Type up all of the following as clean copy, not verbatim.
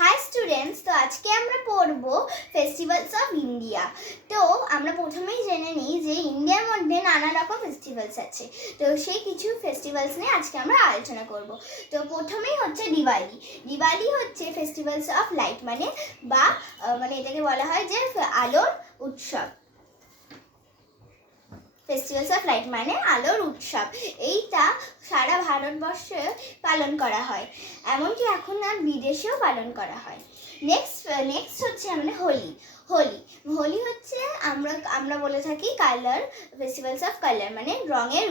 High students, তো আজকে আমরা পড়ব ফেস্টিভ্যালস অফ ইন্ডিয়া। তো আমরা প্রথমেই জেনে নিই যে ইন্ডিয়ার মধ্যে নানা রকম ফেস্টিভ্যালস আছে। তো সেই কিছু ফেস্টিভ্যালস নিয়ে আজকে আমরা আলোচনা করব। তো প্রথমেই হচ্ছে দিওয়ালি। দিওয়ালি হচ্ছে ফেস্টিভ্যালস অফ লাইট, মানে এটাকে বলা হয় যে আলোর উৎসব। ফেস্টিভ্যালস অফ লাইট মানে আলোর উৎসব। এইটা সারা ভারতবর্ষে পালন করা হয়, এমনকি এখন আর বিদেশেও পালন করা হয়। নেক্সট হচ্ছে আমাদের হোলি। হোলি হচ্ছে আমরা বলে থাকি কালার, ফেস্টিভ্যালস অফ কালার মানে রঙের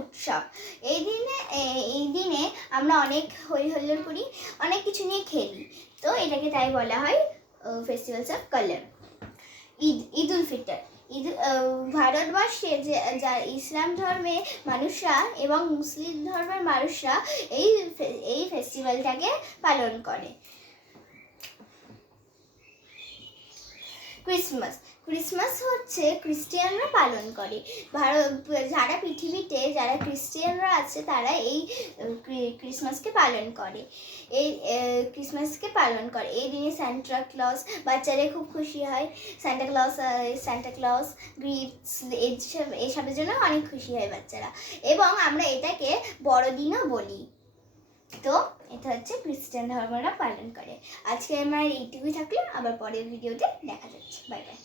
উৎসব। এই দিনে আমরা অনেক হই হুল্লোড় করি, অনেক কিছু নিয়ে খেলি। তো এটাকে তাই বলা হয় festivals of colour. Eid ul Fitr. ভারতবর্ষে যা ইসলাম ধর্মের মানুষরা এবং মুসলিম ধর্মের মানুষরা এই ফেস্টিভ্যালটাকে পালন করে। ক্রিসমাস হচ্ছে খ্রিস্টিয়ানরা পালন করে। যারা পৃথিবীতে যারা খ্রিস্টিয়ানরা আছে তারা এই ক্রিসমাসকে পালন করে। এই দিনে সান্টা ক্লজ, বাচ্চারা খুব খুশি হয়। সান্টা ক্লজ গিফটস এসবের জন্য অনেক খুশি হয় বাচ্চারা, এবং আমরা এটাকে বড়দিনও বলি। তো এটা হচ্ছে খ্রিস্টান ধর্মরা পালন করে। আজকে আমার এইটুকুই থাকলো, আবার পরের ভিডিওতে দেখা যাচ্ছে। Bye bye.